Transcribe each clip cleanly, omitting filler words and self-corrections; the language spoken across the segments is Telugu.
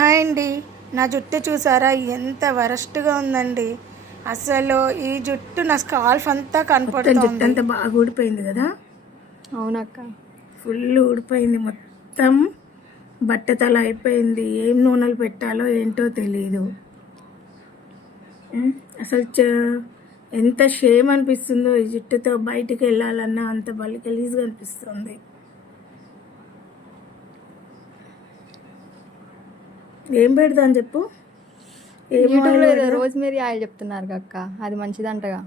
హాయ్ అండి. నా జుట్టు చూసారా ఎంత వరస్ట్గా ఉందండి. అసలు ఈ జుట్టు నా స్కాల్ఫ్ అంతా కనపడుతుంది. జుట్టు అంతా బాగా ఊడిపోయింది కదా. అవునక్క, ఫుల్ ఊడిపోయింది మొత్తం. బట్టతల అయిపోయింది. ఏం నూనెలు పెట్టాలో ఏంటో తెలియదు. అసలు ఎంత షేమ్ అనిపిస్తుందో ఈ జుట్టుతో బయటికి వెళ్ళాలన్నా అంత గలీజ్గా అనిపిస్తుంది. ఏం పెడదాం చెప్పు. రోజ్మేరీ ఆయిల్ చెప్తున్నారు అక్క, అది మంచిదంటగా.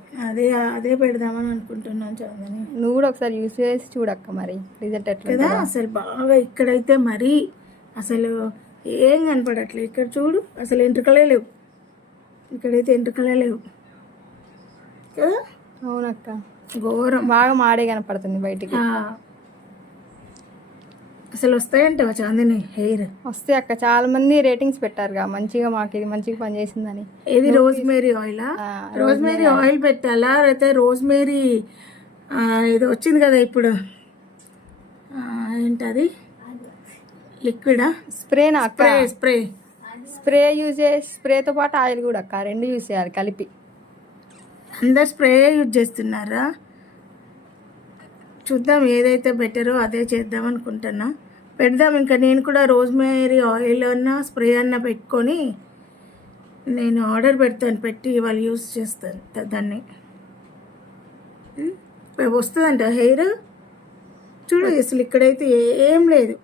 అదే పెడదామని అనుకుంటున్నాను చాందని. నువ్వు కూడా ఒకసారి యూస్ చేసి చూడక్క, మరి రిజల్ట్ ఎట్లా కదా. అసలు బాగా ఇక్కడైతే మరీ అసలు ఏం కనపడట్లేదు. ఇక్కడ చూడు, అసలు ఎంట్రుకలే లేవు. ఇక్కడైతే ఎంట్రుకలే లేవు కదా. అవునక్క, ఘోరం. బాగా మాడే కనపడుతుంది బయటికి. అసలు వస్తాయంటవా చాందిని హెయిర్? వస్తాయి అక్క, చాలా మంది రేటింగ్స్ పెట్టారుగా మంచిగా, మాకు ఇది మంచిగా పనిచేసిందని. ఏది రోజ్మేరీ ఆయిలా? రోజ్మేరీ ఆయిల్ పెట్టాలా? అయితే రోజ్మేరీ ఇది వచ్చింది కదా ఇప్పుడు, ఏంటది, లిక్విడా స్ప్రేనా అక్క? స్ప్రే యూజ్ చేసి, స్ప్రేతో పాటు ఆయిల్ కూడా అక్క, రెండు యూజ్ చేయాలి కలిపి. అందరు స్ప్రే యూజ్ చేస్తున్నారా? చూద్దాం ఏదైతే బెటరో అదే చేద్దాం అనుకుంటున్నా. పెడదాం. ఇంకా నేను కూడా రోజ్మేరీ ఆయిల్ అన్నా స్ప్రే అన్నా పెట్టుకొని నేను ఆర్డర్ పెడతాను. పెట్టి వాళ్ళు యూజ్ చేస్తాను దాన్ని. వస్తుందంట హెయిర్. చూడు అసలు ఇక్కడైతే ఏం లేదు.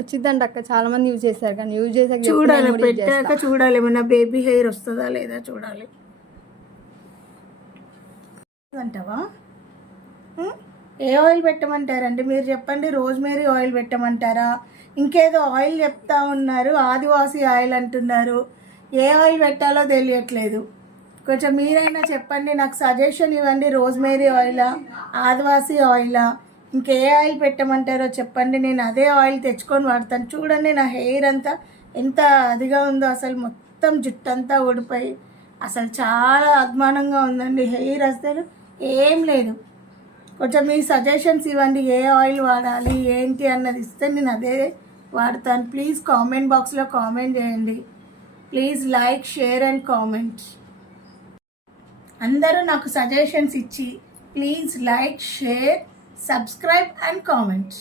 వచ్చిందంట అక్క, చాలా మంది యూజ్ చేస్తారు కానీ యూజ్ చేసాక చూడాలి, పెట్టాక చూడాలి ఏమన్నా బేబీ హెయిర్ వస్తుందా లేదా చూడాలి. అంటావా? ఏ ఆయిల్ పెట్టమంటారండి మీరు చెప్పండి. రోజ్మేరీ ఆయిల్ పెట్టమంటారా? ఇంకేదో ఆయిల్ చెప్తా ఉన్నారు, ఆదివాసి ఆయిల్ అంటున్నారు. ఏ ఆయిల్ పెట్టాలో తెలియట్లేదు. కొంచెం మీరైనా చెప్పండి, నాకు సజెషన్ ఇవ్వండి. రోజ్మేరీ ఆయిలా, ఆదివాసి ఆయిలా, ఇంకే ఆయిల్ పెట్టమంటారో చెప్పండి. నేను అదే ఆయిల్ తెచ్చుకొని వాడతాను. చూడండి నా హెయిర్ అంతా ఎంత అదిగా ఉందో. అసలు మొత్తం జుట్టు అంతా ఊడిపోయి అసలు చాలా అద్మానంగా ఉందండి హెయిర్. అసలు ఏం లేదు. కొంచెం మీ సజెషన్స్ ఇవ్వండి, ఏ ఆయిల్ వాడాలి ఏంటి అన్నది ఇస్తే నేను అదే వాడతాను. ప్లీజ్ కామెంట్ బాక్స్లో కామెంట్ చేయండి. Please like, share and comment. అందరూ నాకు సజెషన్స్ ఇచ్చి please like, share, subscribe and comment.